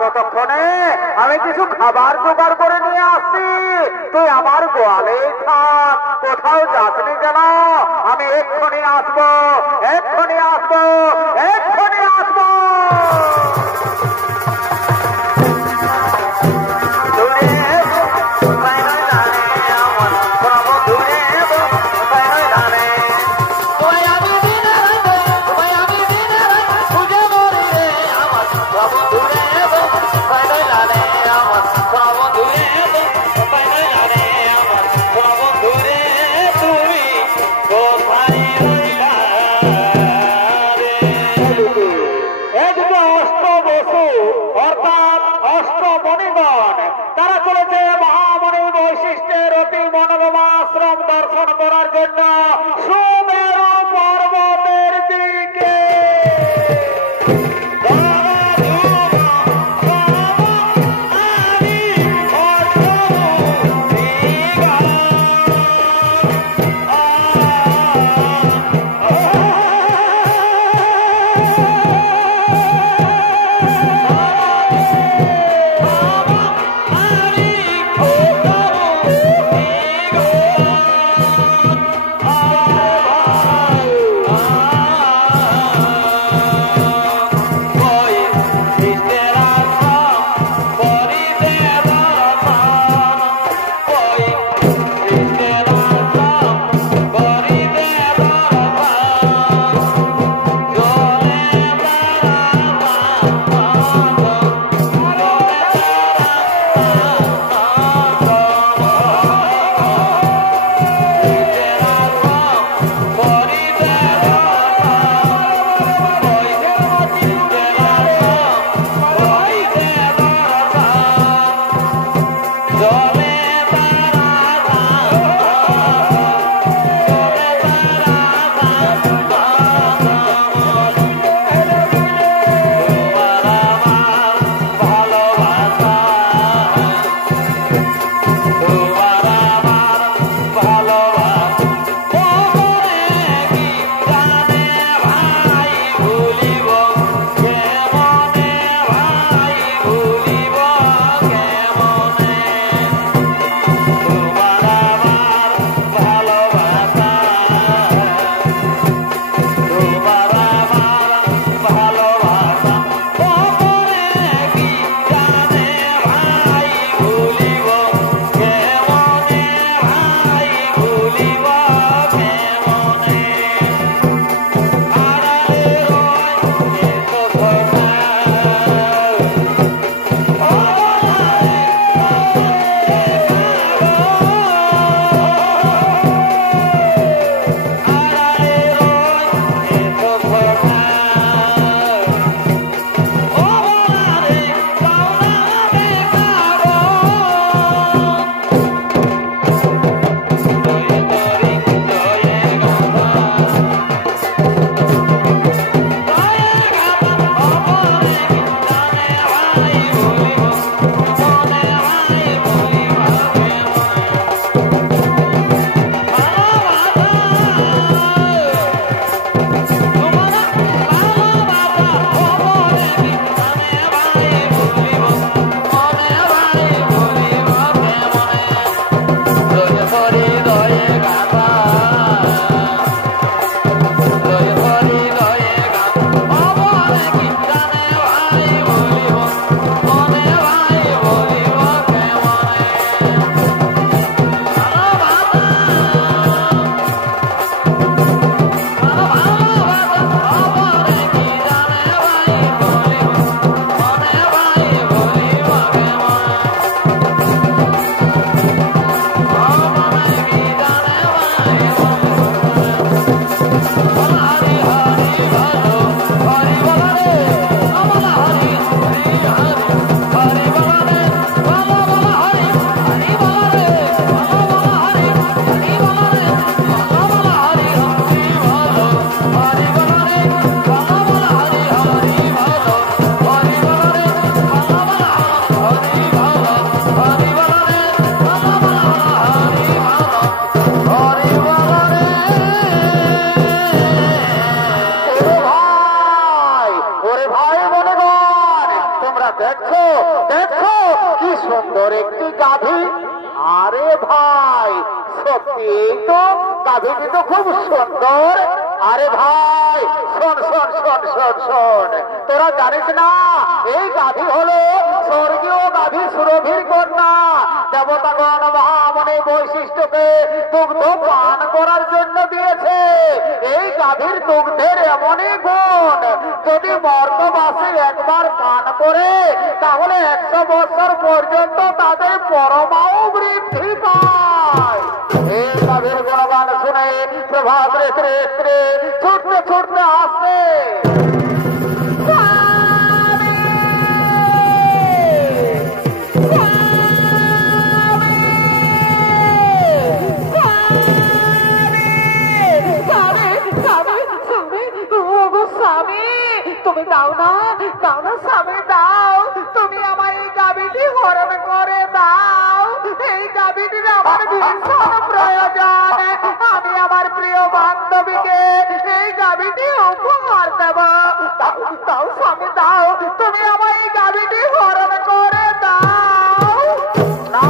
ততক্ষণে আমি কিছু খাবার জোগাড় করে নিয়ে আসছি, তুই আমার গোয়ালে থাক, কোথাও যাসনি কেন? আমি এক্ষুনি আসবো, এক্ষুনি আসবো, এক্ষুনি আসবো। গাভী? আরে ভাই সত্যি তো গাভীটি তো খুব সুন্দর। আরে ভাই শোন শোন শোন শোন শোন, তোরা জানিস না এই গাভী হলো স্বর্গীয় গাভী সুরভির কন্যা। দেবতাগণ মহামণি বৈশিষ্ট্যকে দুগ্ধ পান করার জন্য দিয়েছে। এই গাভীর দুগ্ধের এমনই গুণ, যদি মর্তবাসী একবার পান করে তাহলে 100 বছর পর্যন্ত তাদের পরমাও বৃদ্ধি পায়। এই গাভীর গুণগান শুনে প্রভাত রেত্রে ছুটতে ছুটতে আসছে। তুমি দাও না স্বামী দাও, তুমি আমার এই গাভীটি হরণ করে দাও। এই গাভীটির আমার ভীষণ প্রয়োজন। আমি আমার প্রিয় বান্ধবীকে এই গাভীটি উপহার দেব। দাও স্বামী দাও, তুমি আমার এই গাভীটি হরণ করে দাও। না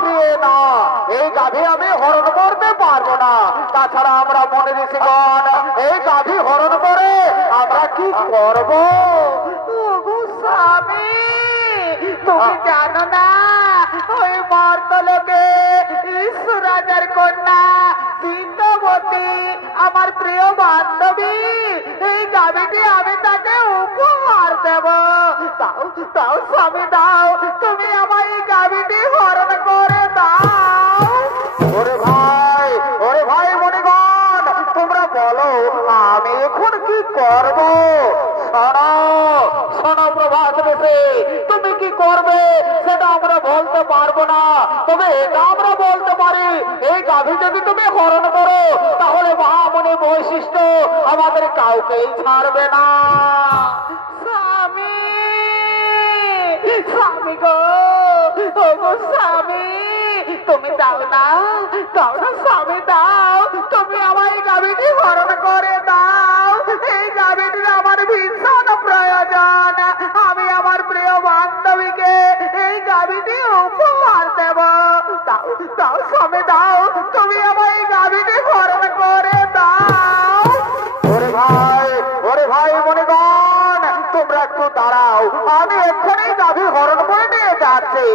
প্রিয় না, এই গাভী আমি হরণ করতে পারবো না। তাছাড়া আমরা মনে ঋষিগণ এই গাভী হরণ করে আমরা কি করব? স্বামী তুমি জানো না ওই মর্তলোকে ঈশ্বরাজার কন্যা চিত্তবতী আমার প্রিয় বান্ধবী, এই গাভীটি আমি তাকে উপহার দেব। দাও স্বামী দাও, তুমি আমার এই গাভীটি হরণ করে দাও। ওরে ভাই মণিগণ, তোমরা বলো আমি এখন কি করব? শোনো প্রভাত বেশে, তুমি কি করবে সেটা আমরা বলতে পারবো না, তবে এটা আমরা বলতে পারি এই গাভী যদি তুমি হরণ করো তাহলে মহামণি বৈশিষ্ট্য আমাদের কাউকেই ছাড়বে না। স্বামী গো, স্বামী তুমি দাও না স্বামী দাও, তুমি আমার এই গাভীটি হরণ করে দাও। এই গাভীটির আমার ভীষণ প্রয়োজন। আমি আমার প্রিয় বান্ধবীকে এই গাভীটি উপহার দেব। দাও স্বামী দাও, তুমি আমার এই গাভীটি হরণ করে দাও। ওরে ভাই মণিগণ, তোমরা একটু দাঁড়াও, আমি এক্ষুনি গাভী হরণ করে নিয়ে যাচ্ছি।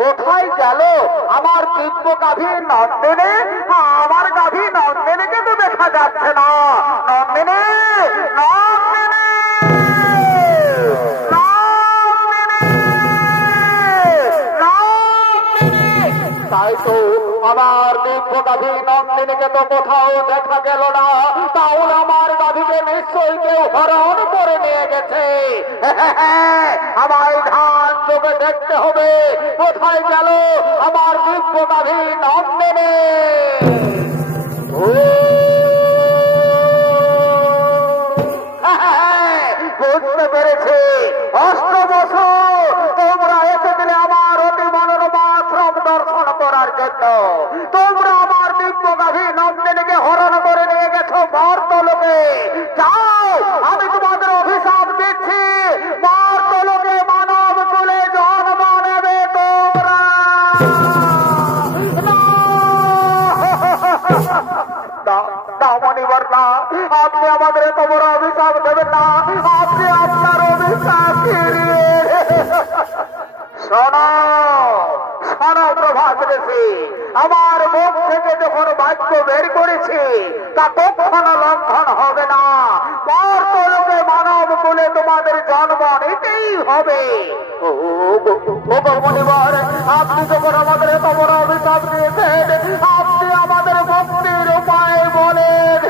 কোথায় গেল আমার দিব্য গাভী নন্দিনী? আমার গাভী নন্দিনীকে তো দেখা যাচ্ছে না। নন্দিনী তাই তো আমার দিব্য গাভী নন্দিনীকে তো কোথাও দেখা গেল না। তাহলে আমার গাভীকে নিশ্চয়ই কেউ হরণ করে নিয়ে গেছে। আমার ধান চোখে দেখতে হবে কোথায় গেল আমার দিব্য গাভী নন্দিনী। বুঝতে পেরেছি, 8 বছর তোমরা এসেছিলে আমার অতি মনোরমা আশ্রম দর্শন করার জন্য। তোমরা আমার দিব্য গাভী নন্দিনীকে হরণ করে নিয়ে গেছো মর্তলোকে। যাও, আমি তোমাদের অভিশাপ দিচ্ছি, মর্তলোকে মানব কুলে জন্ম নেবে তোমরা। মণিবর্ণা, আপনি আমাদের এত বড় অভিশাপ দেবেন না। আপনি আপনার অভিশাপ শোনো প্রভাত ঋষি, আমার মুখ থেকে যখন বাক্য বের করেছি তা কখনো লঙ্ঘন হবে না। মর্তলোকে মানব কুলে তোমাদের জন্ম যাইতেই হবে। ও মুনিবর, আপনি যখন আমাদের এত বড় অভিশাপ দিয়েছেন, আপনি আমাদের মুক্তির উপায় বলেন।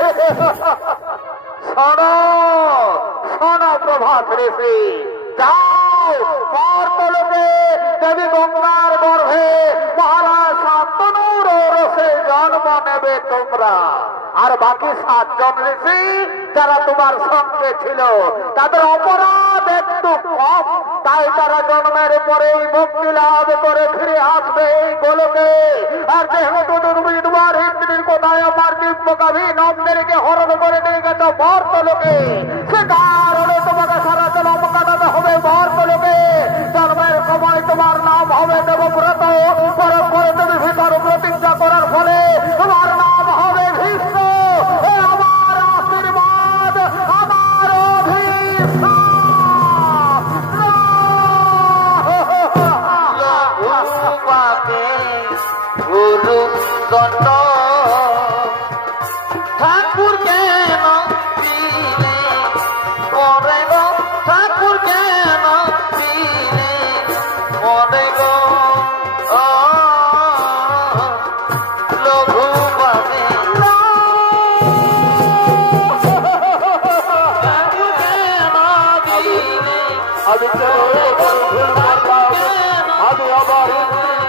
শোনো শোনো প্রভাত ঋষি, যাও মর্তলোকে দেবী গঙ্গার গর্ভে মহারাজ শান্তনুর রসে জন্ম নেবে তোমরা। আর বাকি 7 জন ঋষি যারা তোমার সঙ্গে ছিল তাদের অপরাধ একটু কম, তাই তারা জন্মের পরেই মুক্তি লাভ করে ফিরে আসবে এই গোলকে। আর যেহেতু তুমি তোমার ইন্দ্রির কোথায় আমার দিব্যকাভী নন্দেরকে হরণ করে নিয়ে গেছ মর্তলোকে, সে কারণে তোমাকে সারা জন্ম কাটাতে হবে মর্তলোকে। জন্মের সময় তোমার নাম হবে দেবব্রত, পরে পরে তুমি ভিতর প্রতিজ্ঞা করার ফলে তোমার নাম হবে ভীষ্ম। আমার আশীর্বাদ, আমার গুরু দণ্ড ঠাকুর কেন দিলে মরে গো, ঠাকুর কেন দিলে মরে গো, লঘু পাবে ঠাকুর কেন দিলে আমি আবার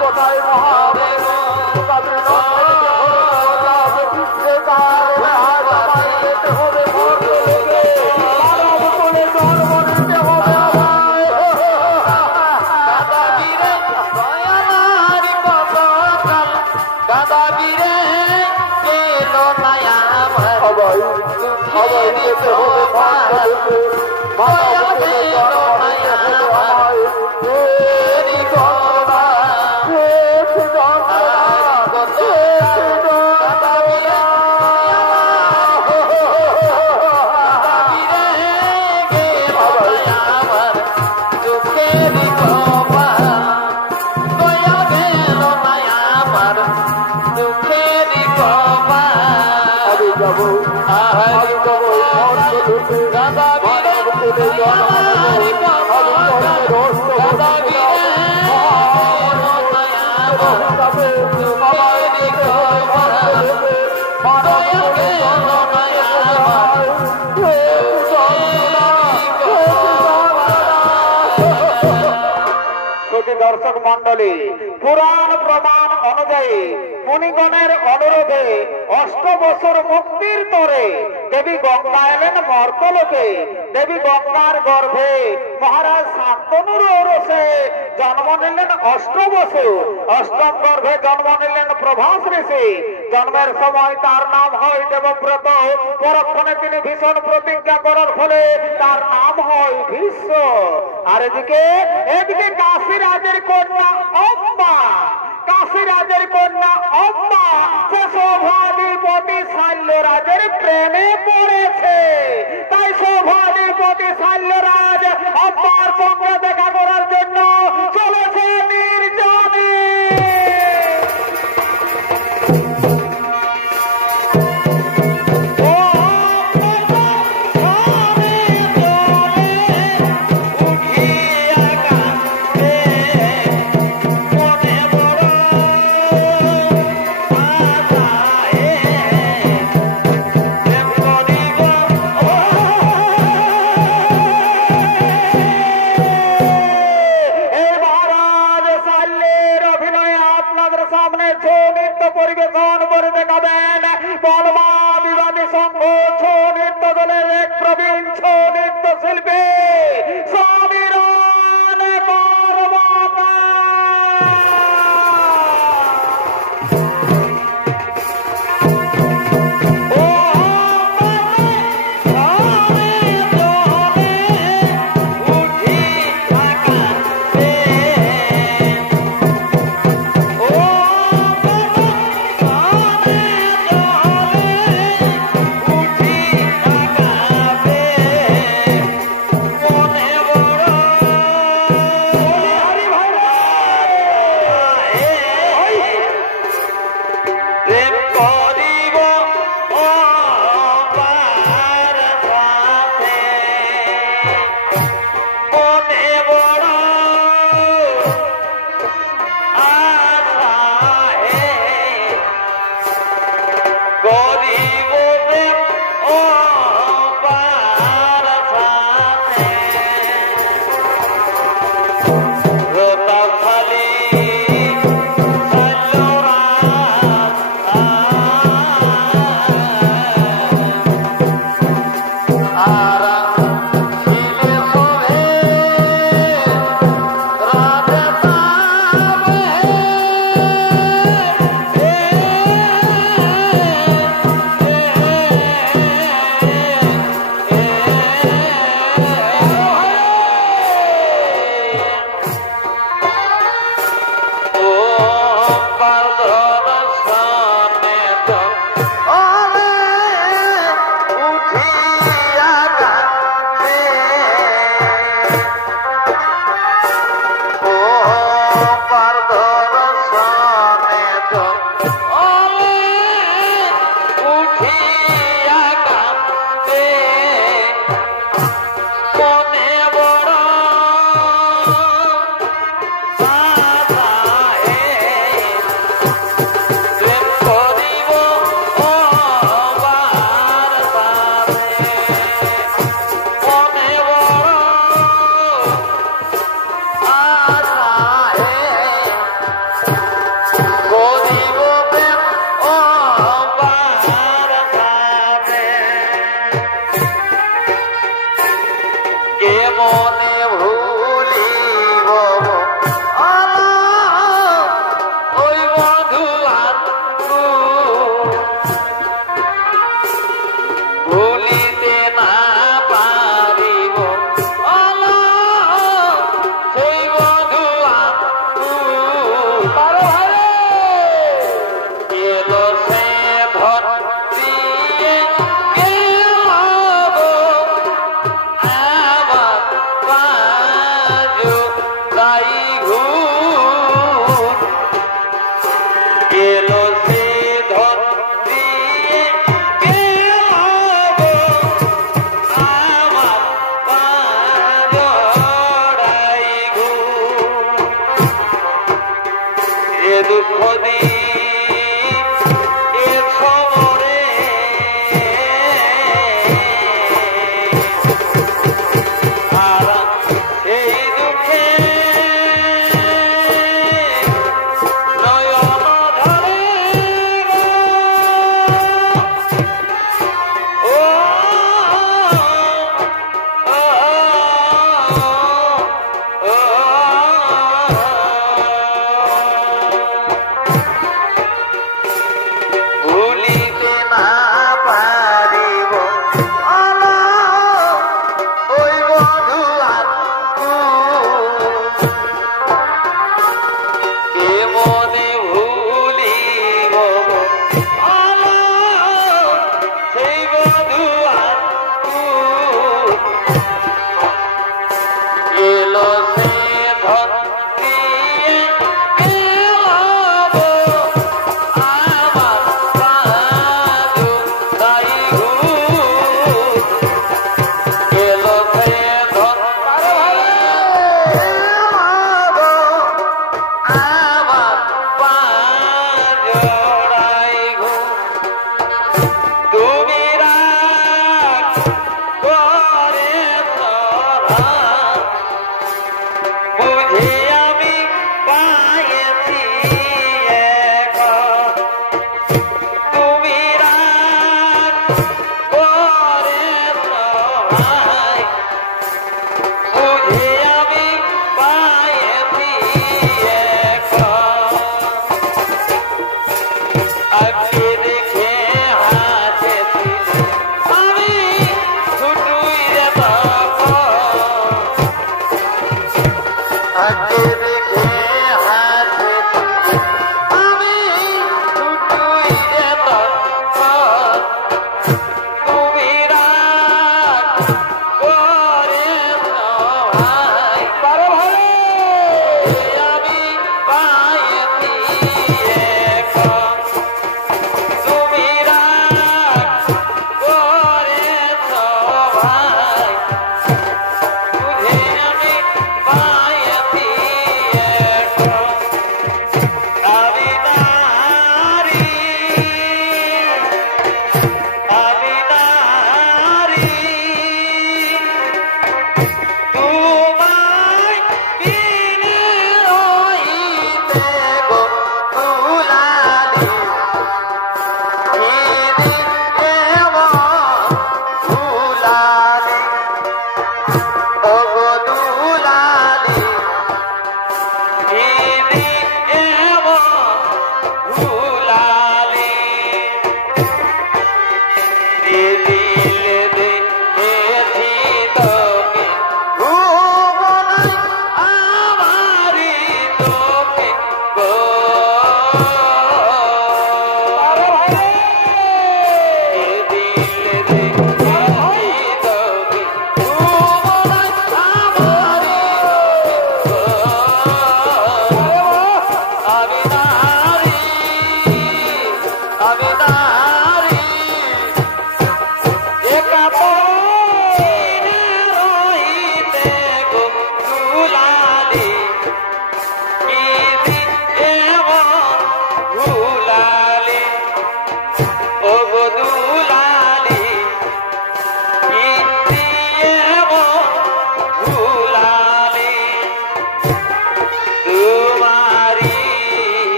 কোথায় মহাবে দর্শক মন্ডলী, পুরাণ প্রমাণ অনুযায়ী মুনিগণের অনুরোধে 8 বছর মুক্তির তরে দেবী গঙ্গা এলেন মর্তলোকে। দেবী গঙ্গার গর্ভে মহারাজ শান্তনুর ঔরসে জন্ম নিলেন 8 বছর। 8ম গর্ভে জন্ম নিলেন প্রভাস ঋষি। জন্মের সময় তার নাম হয় দেবব্রত, পরক্ষণে তিনি ভীষণ প্রতিজ্ঞা করার ফলে তার নাম হয় ভীষ্ম। আর এদিকে কাশীরাজের কন্যা অম্বা, কাশীরাজের কন্যা অম্বা সে শোভাধিপতি শাল্যরাজের প্রেমে পড়েছে। তাই শোভাধিপতি শাল্যরাজ অম্বার সঙ্গে দেখা করার জন্য চলেছে নির্জনে। পরিবেশন করে দেখাবেন বলমা বিবাদী সংঘ ছৌ নৃত্য দলের এক প্রবীণ ছৌ নৃত্য শিল্পী সমীরণ কর্মকার। মনে বড় এলো সে ধন দিয়ে গেল আমার পাজড়াই গো এ দুঃখ দিয়ে এ খবরে আর এই দুঃখে নয়ন ধরে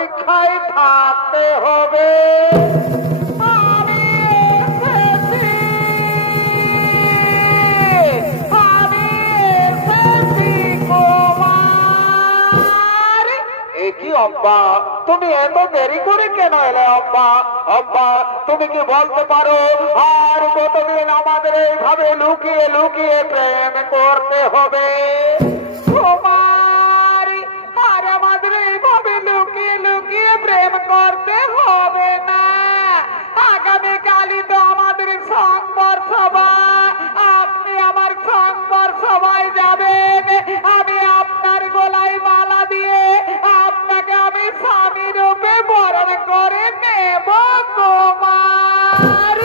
প্রতীক্ষায় থাকতে হবে। অব্বা তুমি এত দেরি করে কেন এলে অব্বা? অব্বা তুমি কি বলতে পারো আর কতদিন আমাদের এইভাবে লুকিয়ে লুকিয়ে প্রেম করতে হবে? আর আমাদের এইভাবে লুকিয়ে লুকিয়ে প্রেম করতে হবে না। আগামীকালই তো আমাদের সংবর সভা, আপনি আমার সংবর সভায় যাবেন। আমি আপনার গলায় মালা দিয়ে আপনাকে আমি স্বামী রূপে বরণ করে নেব কুমার।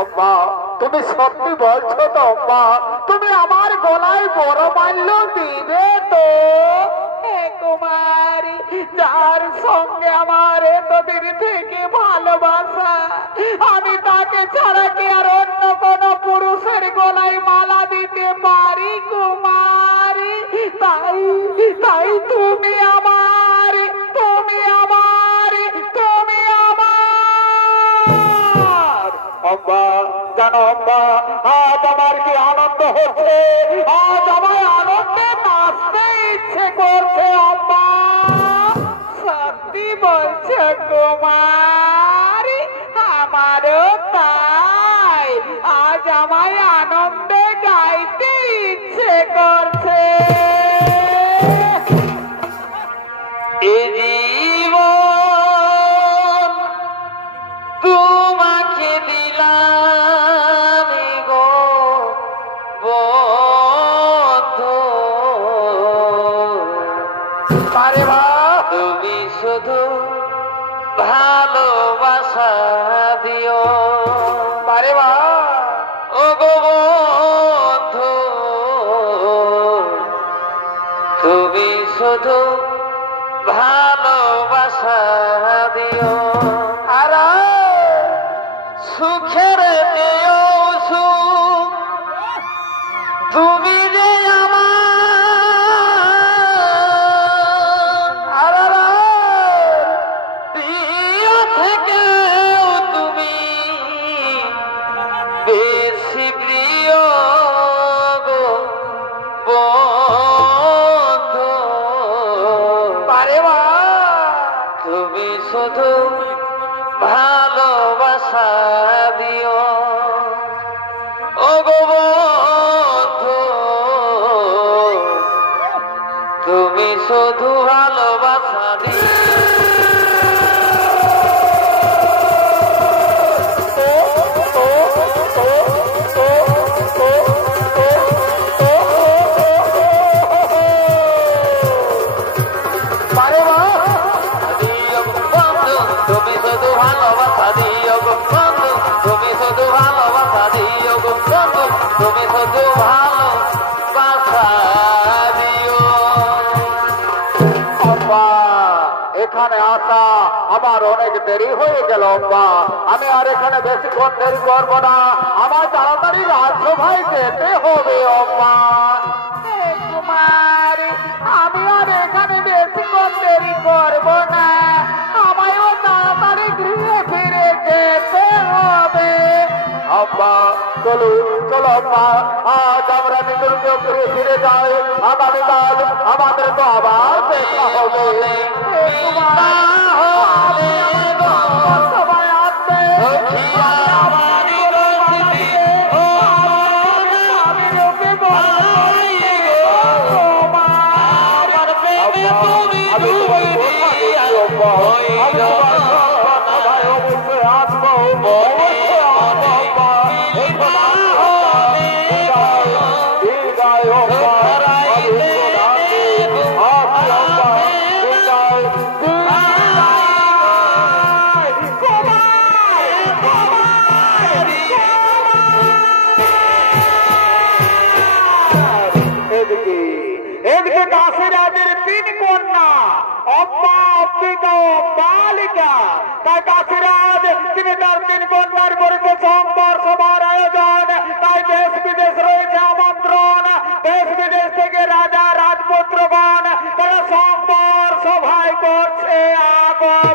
অম্মা তুমি সত্যি বলছো তো অম্মা? তুমি আমার গলায় বড় মাল্য দিবে তো? হে কুমারী, যার সঙ্গে আমার এতদিন থেকে ভালোবাসা, আমি তাকে ছাড়া কি আর অন্য কোন পুরুষের গলায় মালা দিতে পারি কুমারী? তাই তাই তুমি আমার, তুমি আমার, তুমি আমার। অম্বা জানো অম্বা, আজ আমার কি আনন্দ হচ্ছে, আজ আমার আনন্দে নাচতে ইচ্ছে করছে অম্বা। সত্যি বলছো কুমারী? আমারও তাই, আজ আমার আনন্দে গাইতে ইচ্ছে করছে। জীবন তোমাকে দিলাম গো বন্ধু, তুমি শুধু ভালোবাসা দিও। ও গো বন্ধু, তুমি শুধু ভালোবাসা দিও। আর সুখের দিও সুখ, তুমি যে আমার প্রিয় থেকেও তুমি বেশি প্রিয় গো বন্ধু। তুমি শুধু ভালোবাসা দিও। ও গো বন্ধু, তুমি শুধু ভালোবাসা দিও। তুমি শুধু ভালোবাসা দিও গো বন্ধু, তুমি শুধু ভালোবাসা দিও গো বন্ধু, তুমি শুধু ভালোবাসা দিও। অম্বা এখানে আসা আমার অনেক দেরি হয়ে গেল অম্বা। আমি আর এখানে বেশিক্ষণ দেরি করবো না, আমার তাড়াতাড়ি রাজসভায় যেতে হবে অম্বা। কুমারী আমি আর এখানে বেশিক্ষণ দেরি করবো না, আমায়ও তাড়াতাড়ি গৃহে ফিরে যেতে হবে। অম্বা চলো চলো অম্বা, আজ আমরা নিজের গৃহে ফিরে যাই। আগামীকাল আমাদের তো আবার দেখা হবে। সবাই আসবে। এদিকে কাশীরাজের 3 কন্যা অম্বা, অম্বিকা ও বালিকা। তাই কাশীরাজ তিনি তার 3 কন্যার করেছে সংবর সভার আয়োজন। তাই দেশ বিদেশ রয়েছে আমন্ত্রণ, দেশ বিদেশ থেকে রাজা রাজপুত্রগণ তারা সংবর সভায় করছে আগমন।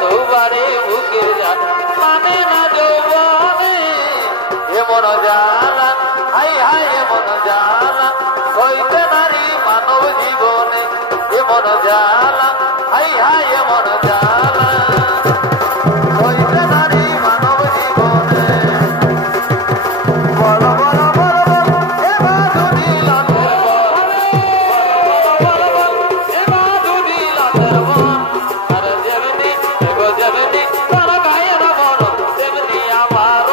কতবারে বুকের জান মানে না যৌবনে এমন জ্বালা হাই হাই এমন জ্বালা হইতে নারী মানব জীবনে এমন জ্বালা হাই হাই এমন জ্বালা হইতে নারী মানব জীবনে বড় বড় বড় এ বাঁধুনি লাথের বন বড় বড় এ বাঁধুনি লাথের বন আর যেমনি এগো যেমনি তার গায়ের বড় তেমনি আমার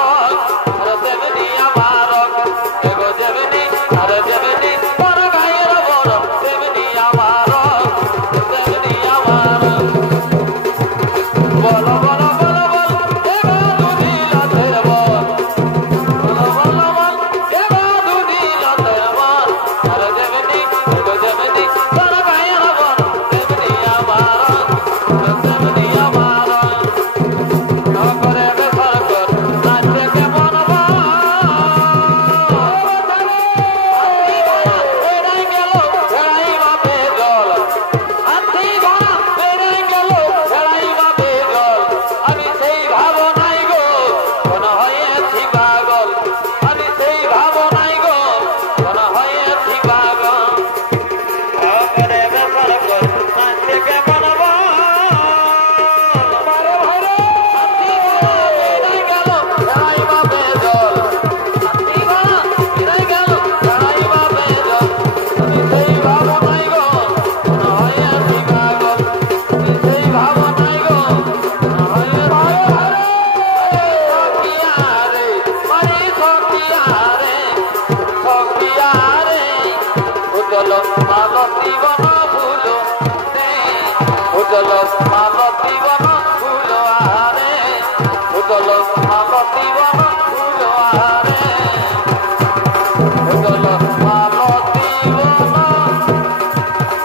আর তেমনি আমার এগো যেমনি আর যেমনি তার গায়ের বড় তেমনি আমার তেমনি আমার বল বল বল বল এ বাঁধুনি লাথের বন বল বল বল এ বাঁধুনি লাথের বন আর যেমনি এগো যেমনি তার গায়ের বড় তেমনি আমার তেমনি আমার করে বেসর কর নাচে কেমন বেড়াই গেল বেড়াই বাপে জল হাতি ঘোড়া বেড়াই গেল বেড়াই বাপে জল আমি সেই ভাবনাই গো কোন হয়েছি পাগল আমি সেই ভাবনাই গো কোন হয়েছি পাগল করে বেসর কর নাচে কেমন মালতী বন ফুলো উজল মালতী বন ফুলো আরে উজল মালতী বন ফুলো আরে উজল মালতী বন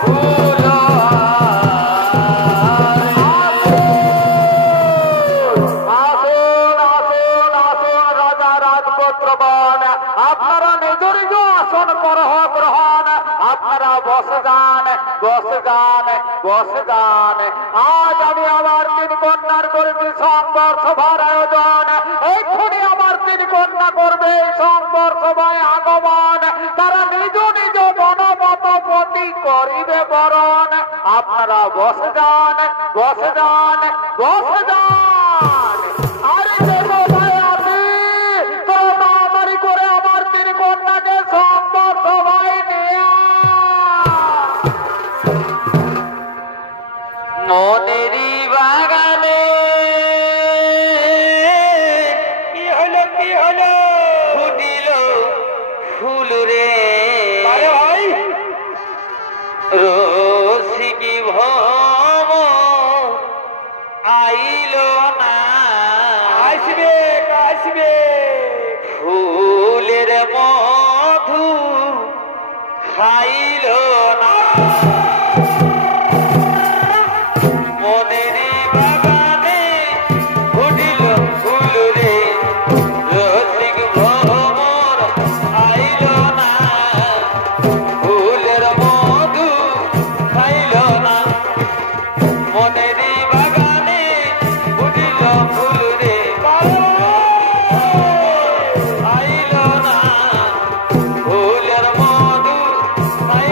ফুলো আসুন আসুন আসুন রাজা রাজপুত্রগণ, আপনারা নিজ নিজ আসন গ্রহণ, আপনারা বসে যান বসে যান বসে যান। আজ আমি আমার তিন কন্যার করেছি সংবর সভার আয়োজন। এক্ষুনি আমার তিন কন্যা করবে সংবর সভায় আগমন। তারা নিজ নিজ মনোমত প্রতি করিবে বরণ। আপনারা বসে যান বসে যান বসে যান। আরে দেবো ভাই আমি তোরা তাড়াতাড়ি করে আমার তিন কন্যাকে সংবর সভায় নিয়ে আয়। মনেরই বাগানে কি হলো ফুটিল ফুল রে ভাই রসিকি ভম আইল না আসবে আসবে ফুলের মধু খাইল না মনেরই বাগানে ফুটিল ফুল রে রসিক ভ্রমর আইল না ফুলের মধু খাইল না মনেরই বাগানে ফুটিল ফুল রে আইল না ফুলের মধু খাইল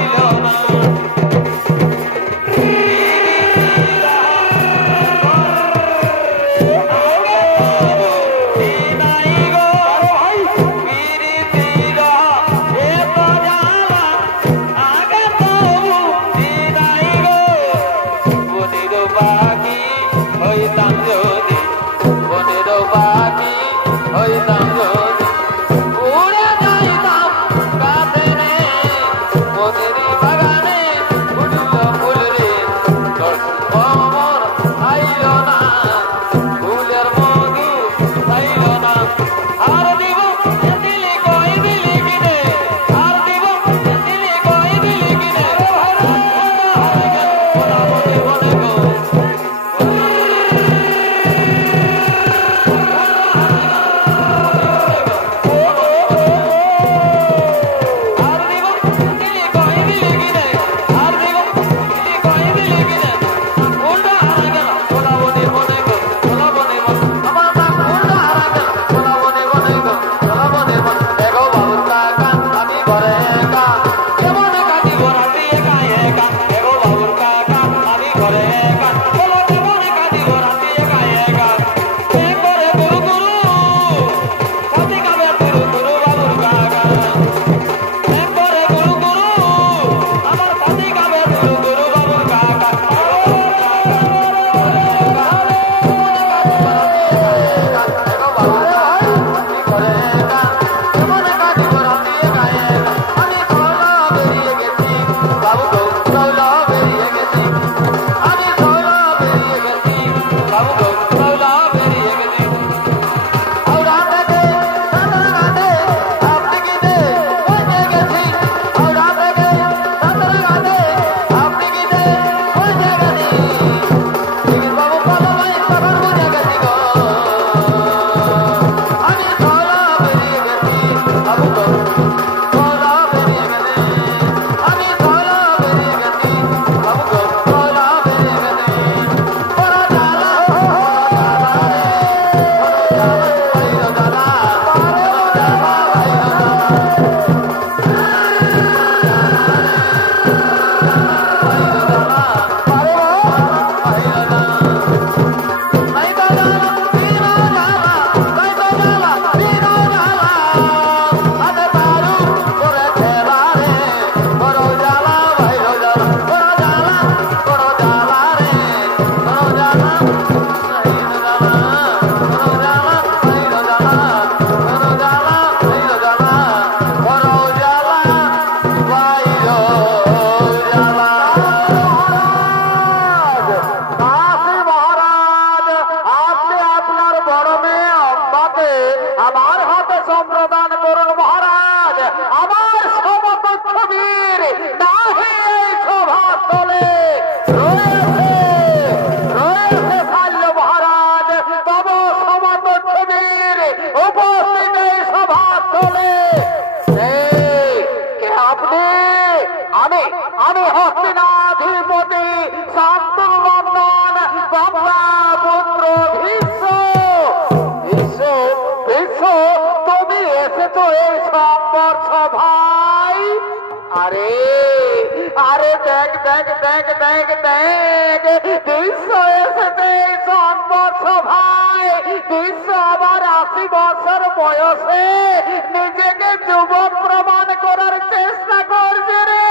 নিজেকে যুবক প্রমাণ করার চেষ্টা করছে রে।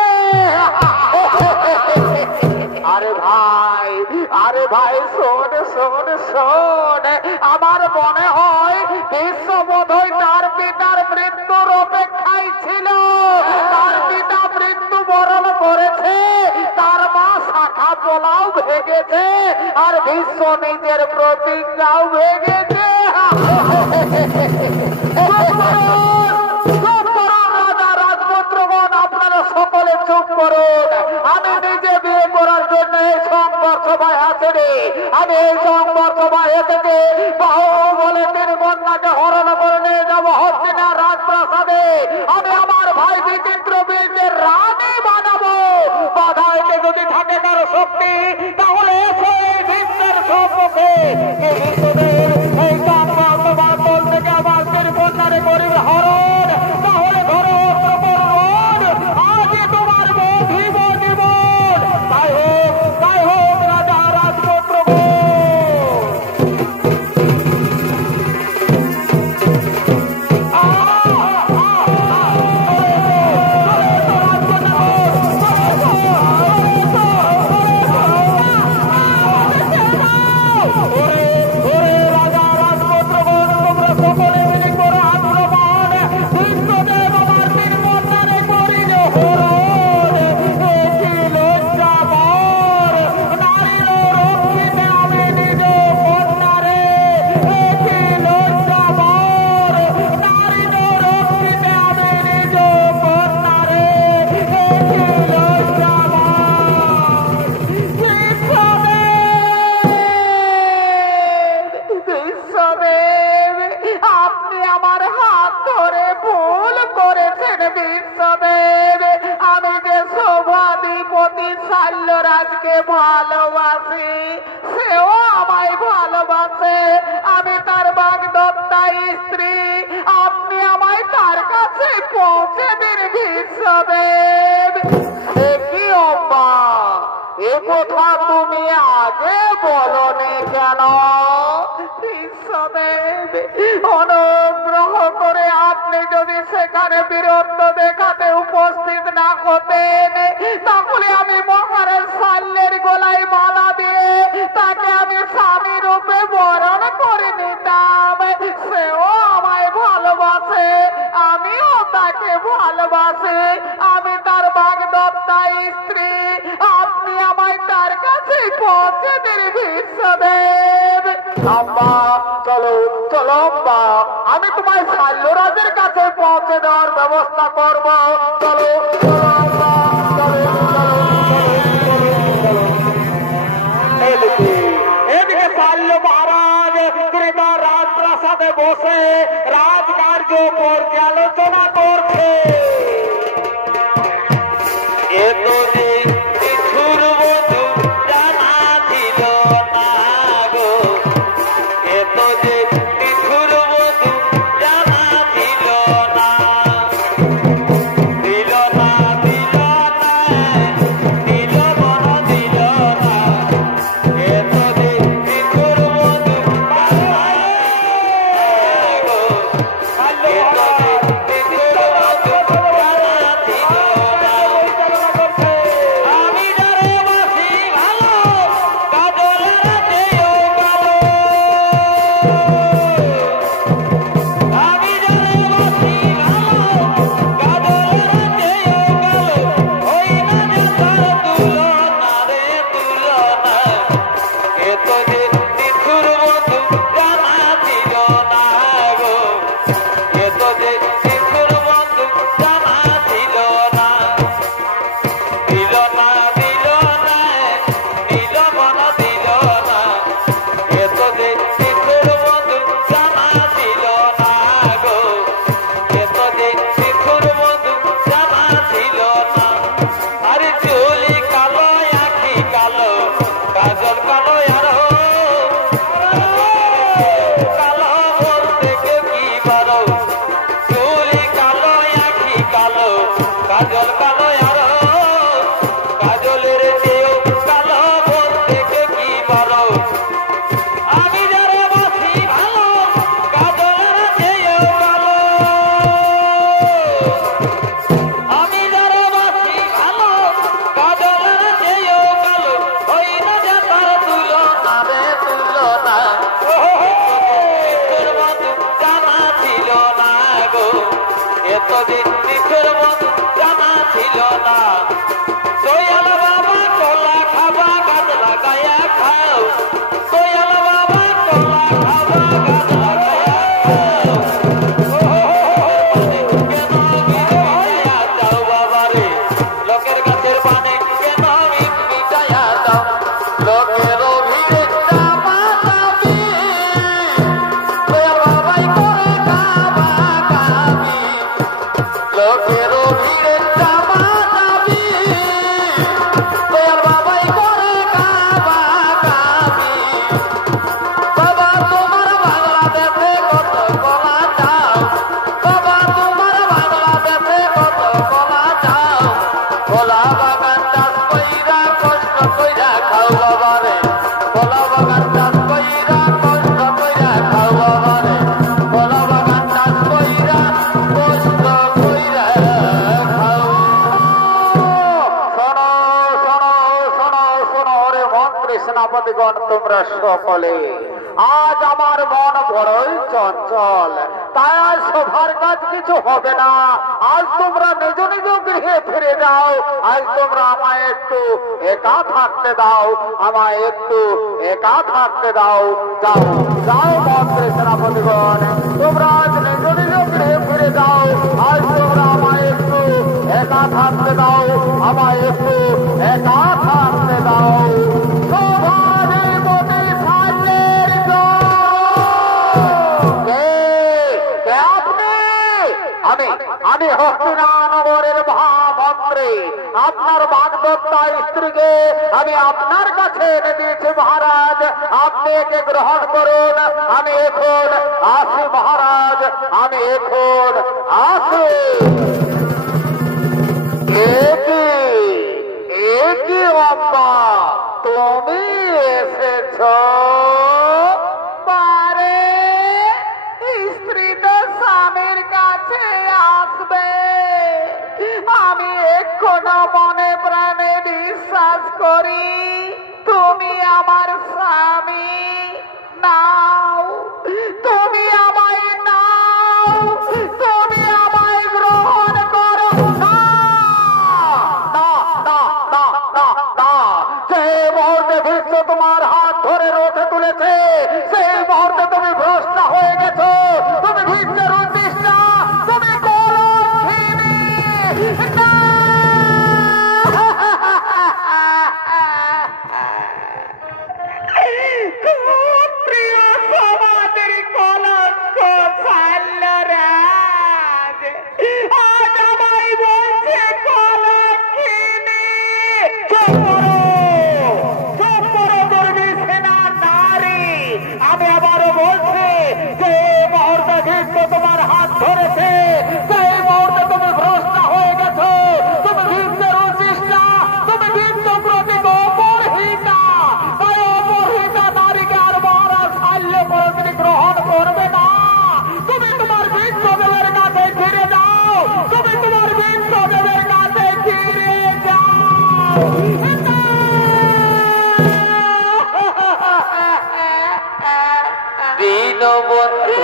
আরে ভাই শোন শোন শোন, আমার মনে হয় বিশ্ব বোধহয় তার পিতার মৃত্যুর অপেক্ষায় ছিল। তার পিতা মৃত্যু বরণ করেছে, তার মা শাখা পোলাও ভেঙেছে, আর বিশ্ব নিজের প্রতিজ্ঞাও ভেঙেছে। আপনারা সকলে চুপ করুন। আমি নিজে বিয়ে করার জন্য এই সংবাদ সভায় আসিনি। আমি এই সংবাদ সভায় থেকে বলে তিন কন্যাকে হরণ করে নিয়ে যাবো হস্তিনার রাজপ্রাসাদে। আমি আমার ভাই বিচিত্র বীরকে রানী বানাবো। বাধা এতে যদি থাকে কারো শক্তি, তাহলে এসো এই বিশ্বের সম্মুখে। এই সংবাদ সভার দল থেকে আমার তিন কন্যারে করিবে হরণ। তাহলে ধরো আজই তোমার জীবন জীবন তাই হোক রাজা রাজপুত্র। ভালোবাসি, সেও আমায় ভালোবাসে। আমি তার বাগদত্তার স্ত্রী। আপনি আমায় তার কাছে পৌঁছে দিন বিশ্বদেব। সে কি অম্মা, এ কথা তুমি আগে বলনি কেন? বিশ্বদেব, অনুগ্রহ করে আপনি যদি সেখানে বীরত্ব দেখাতে উপস্থিত না হতেন, তাহলে আমি মহারাজ শাল্যের গলায় মালা দিয়ে তাকে আমি স্বামী রূপে বরণ করে নিতাম। সেও আমায় ভালোবাসে, আমিও তাকে ভালোবাসি। আমি তার বাগদত্তা স্ত্রী। আপনি আমায় তার কাছে এই পথে তিনি ভিক্ষা দেব। আম্মা চলো চলো আম্মা, আমি তোমায় শাল্যরাজের কাছে পৌঁছে দেওয়ার ব্যবস্থা করবো। চলো চলো আম্মা, চলো চলো এদিকে শাল্য মহারাজ তিনি তার রাজপ্রাসাদে বসে রাজকার্য পর্যালোচনা করছে। তোমরা সকলে আজ আমার মন বড়ই চঞ্চল, তাই আজ সভার কাজ কিছু হবে না। আজ তোমরা নিজ নিজ গৃহে ফিরে যাও। আজ তোমরা আমায় একটু একা থাকতে দাও, আমায় একটু একা থাকতে দাও। যাও যাও মন্ত্রী সেনাপতিগণ, তোমরা আজ নিজ নিজ গৃহে ফিরে যাও। আজ তোমরা আমায় একটু একা থাকতে দাও, আমায় একটু একা থাকতে দাও। আমি হস্তিনানগরের মহামন্ত্রী, আপনার বাগদত্তা স্ত্রীকে আমি আপনার কাছে এনে দিয়েছি মহারাজ, আপনি একে গ্রহণ করুন। আমি এখন আসি মহারাজ, আমি এখন আসি। একি অম্মা, তুমি এসেছ? স্ত্রী তো স্বামীর কাছে আসবে, আমি এখনো মনে প্রাণে বিশ্বাস করি তুমি আমার স্বামী। নাও, তুমি আমায় নাও, তুমি আমায় গ্রহণ করো। যে মুহূর্তে সেই মুহূর্তে তুমি ভ্রষ্ট হয়ে গেছো, তুমি ভিক্ষের উদ্দেশ্য, তুমি কলঙ্কিনী। না! খুব প্রিয় সমাজের কলঙ্ক ছাড়ল রাজ, আজ আমায় বলছে কলঙ্কিনী। চুপ করো দুর্বিষেনা নারী, আমি আবারও বলছি যে মুহূর্তে ভিক্ষু তোমার হাত ধরেছে, সেই মুহূর্তে তুমি ভ্রষ্ট হয়ে গেছো, তুমি ভিক্ষের উদ্দেশ্য, তুমি ভিক্ষু প্রতি অপরহিতা। তাই অপরহিতা নারীকে আর মহারাজ শাল্য কোনদিন গ্রহণ করবে না। তুমি তোমার ভিক্ষুদেবের কাছে ফিরে যাও, তুমি তোমার ভিক্ষুদেবের কাছে ফিরে যাও। দীনবন্ধু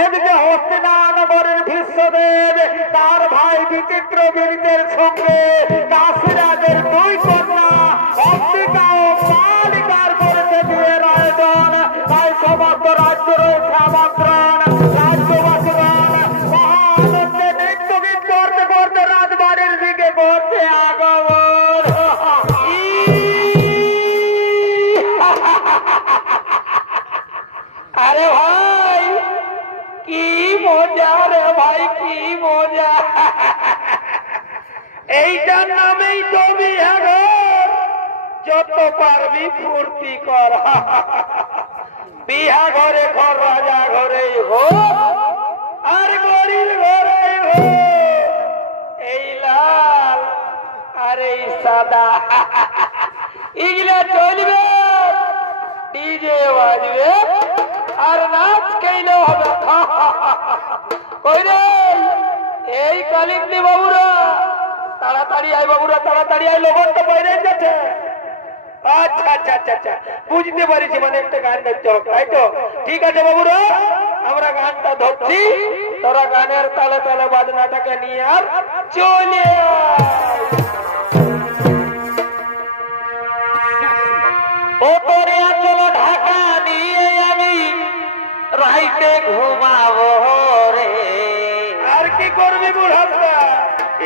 এদিকে হস্তিনানগরের ভীষ্মদেব তার ভাই বিচিত্রবীর্যের সঙ্গে কাশীরাজের দুই কন্যা অম্বিকা ও মালিকার করেছে বিয়ের আয়োজন। তাই সমস্ত রাজ্য রয়েছে আমন্ত্রণ, রাজ্যবাসীগণ মহা আনন্দে নৃত্য গীত করতে করতে রাজবাড়ির দিকে করছে আগমন। আরে ভাই কি মজা রে ভাই, কি মজা! এইটার নামেই তো বিয়ে ঘর, যত পারবি ফুর্তি কর। বিহা ঘরে ঘর, রাজা ঘরে হোক আর গরিব ঘরে হোক, এই লাল আর এই সাদা এগুলা চলবে, ডিজে বাজবে আর নাচ খেলে হবে। কই রে এই কালিন্দি বাবুরা, তাড়াতাড়ি আয় বাবুরা, তাড়াতাড়ি আয়, লোবন তো বাইরে যাচ্ছে। আচ্ছা আচ্ছা আচ্ছা আচ্ছা, বুঝতে পারিছি, মানে একটা গান গাইতে হবে, তাই তো? ঠিক আছে বাবুরা, আমরা গানটা ধরছি, তোরা গানের তালে তালে বাজনাটাকে নিয়ে আর চলে আয়।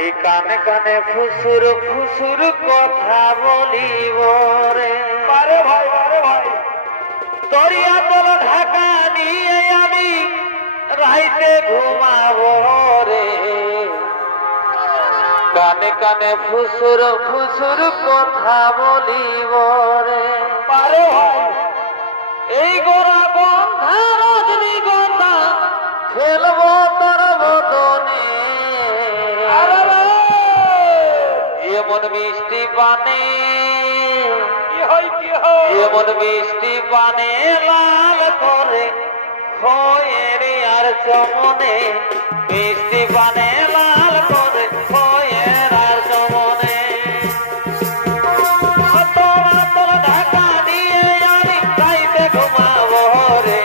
এই কানে কানে ফুসুর ফুসুর কথা বলিব রে। আরে ভাই আরে ভাই দরিয়া তল ঢাকা নিয়ে আমি রাইতে ঘুমাবো রে। কানে কানে ফুসুর ফুসুর কথা বলিব রে। আরে ভাই এই গোরা গন্ধা রজনীগন্ধা ফেলব তোর বদনে। এমন মিষ্টি পানে কি হয় কি হয় এমন মিষ্টি পানে লাল করে হয়ের আর চমনে। মিষ্টি পানে লাল করে হয়ের আর চমনে। ঢাকা দিয়ে আমি রাইতে ঘুমাবো রে।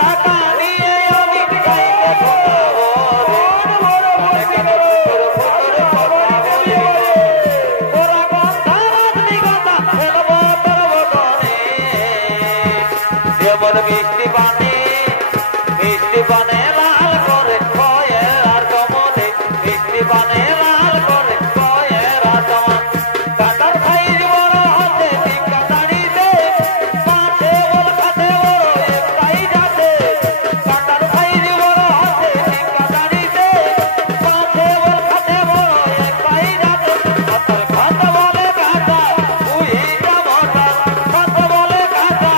ঢাকা দিয়ে আমি রাইতে ঘুমাবো মিষ্টি পানে লাল করে কয়ের আর চমনে। মিষ্টি পানে লাল করে কয়ের আর চমন। কাটার খাইর বড় হাতে টিকা দাঁড়িতে মাছে বল খাতে বড় একটাই যাতে। কাটার খাইর বড় হাতে টিকা দাঁড়িতে মাছে বল খাতে বড় একটাই যাতে। খাত বলে কাটা উহি যাবটা। খাত বলে কাটা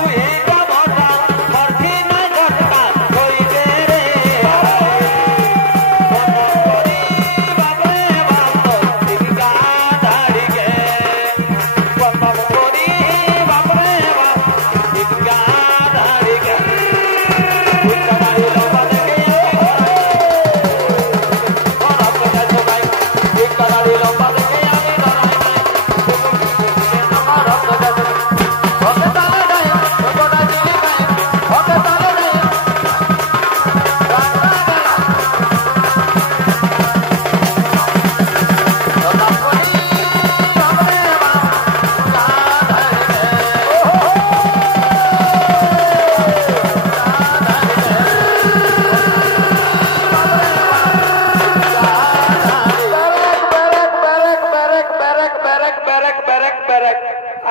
উহি যাবটা। মর্জি না ঘটকা কইতে রে। বাপরে বাপ টিকা দাঁড়িয়ে বাপ করি বাপরে বাপ টিকা দাঁড়িয়ে।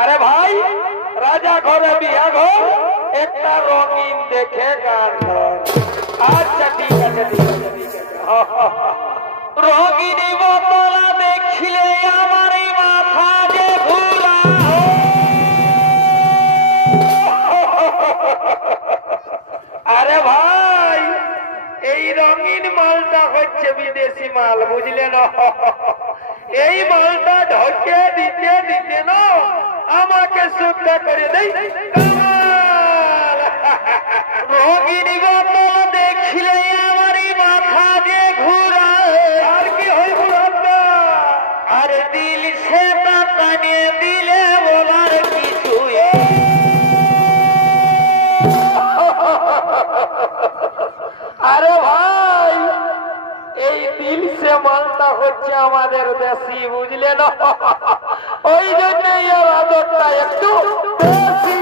আরে ভাই রাজা ঘরে বিয়া ঘর একটা রঙিন দেখে গান ধর। আচ্ছা ঠিক আছে ঠিক আছে ঠিক আছে রঙিনী বোতলা দেখিলে আমার মাথা যে ঘুরা। আরে ভাই এই রঙিন মালটা হচ্ছে বিদেশি মাল বুঝলে না। এই মালটা ঢকে দিতে দিতে না আমাকে সুখটা করে দেই কামাল। রঙিনী বোতলা দেখিলে আমার মাথা যে ঘুরা। আর কি হয় ঘুরাবা আরে দিল সেটা টানিয়ে দিলে বলার কিছু। আরে ভাই এই দিল সে মালটা হচ্ছে আমাদের দেশি বুঝলে না। ওই জন্য এর আদরটা একটু বেশি।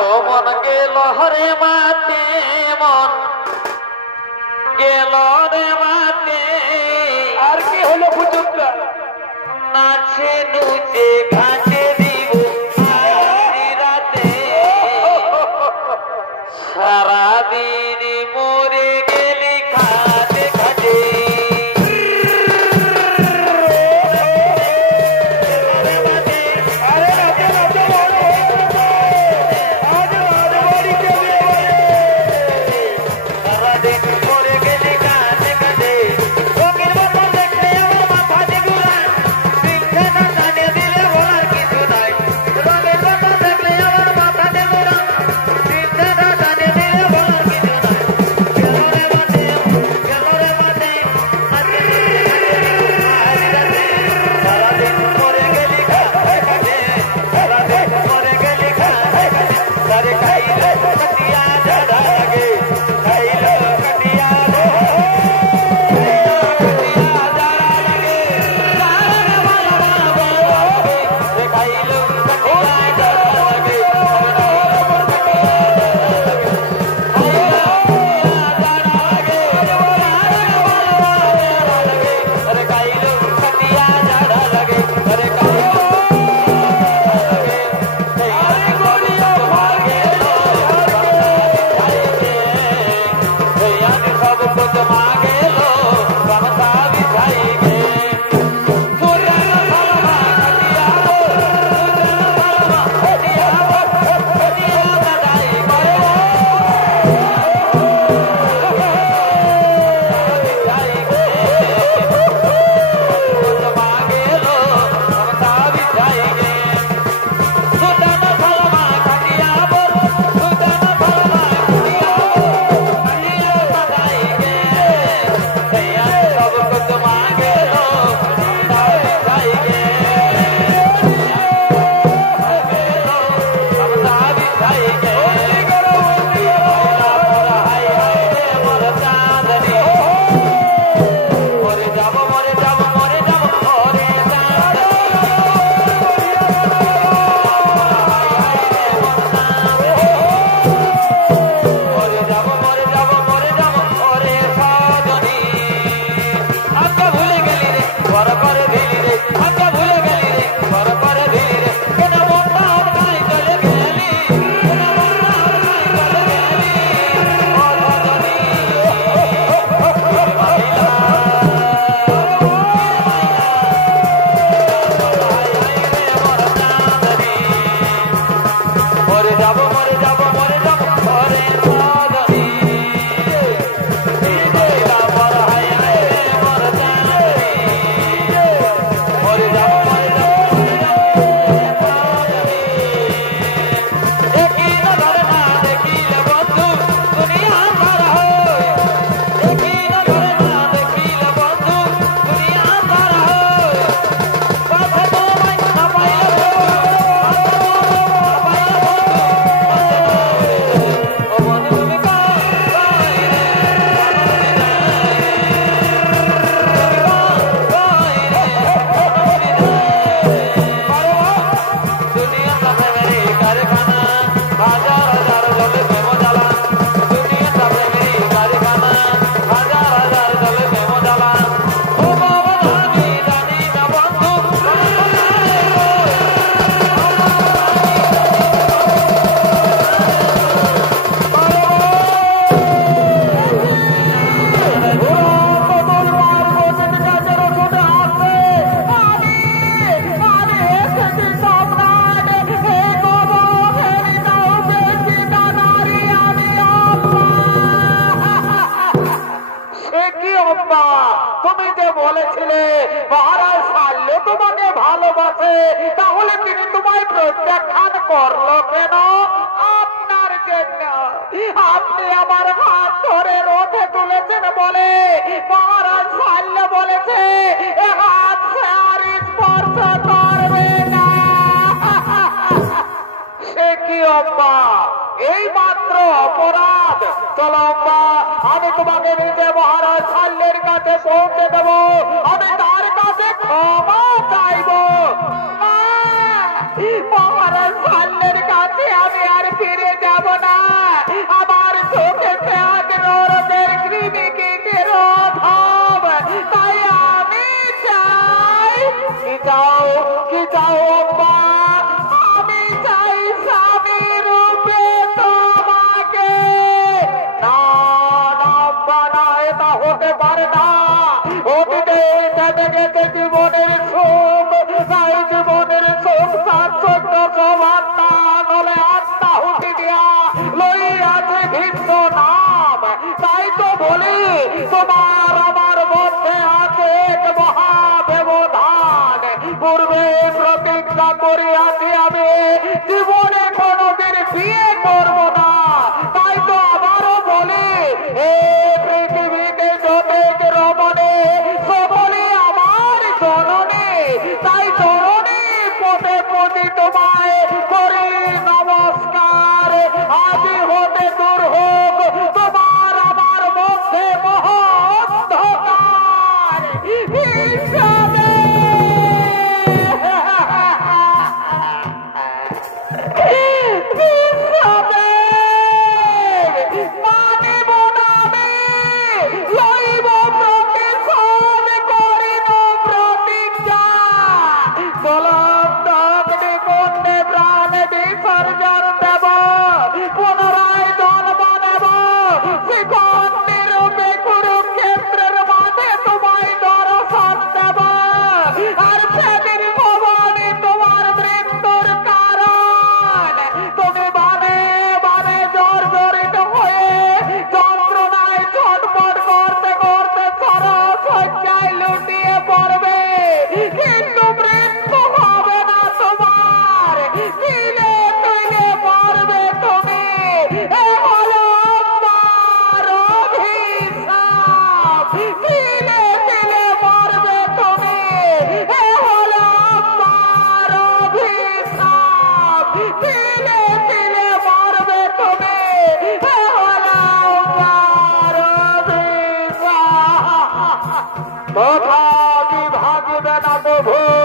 ও মন গেল হরে মাতে মন গেল রে মাতে। আর কি হলো বুঝুকা নাচে নুচে ঘাটে দিব আজ রাতে। সারাদিন মরে গেলি খাটে খাটে। আরে রাতে রাতে বলো আজ রাজবাড়িতে সারাদিন মরে গেলি খাটে খাটে। রঙিন বোতল দেখলে আমার মাথা যে ঘুরায়। দিল সেটা টানিয়ে দিলে বলার তিলে তিলে মরবে তুমি, এ হলো আমার অভিশাপ। তিলে তিলে মরবে তুমি, এ হলো আমার অভিশাপ। কোথাও কি ভাগবে না প্রভু।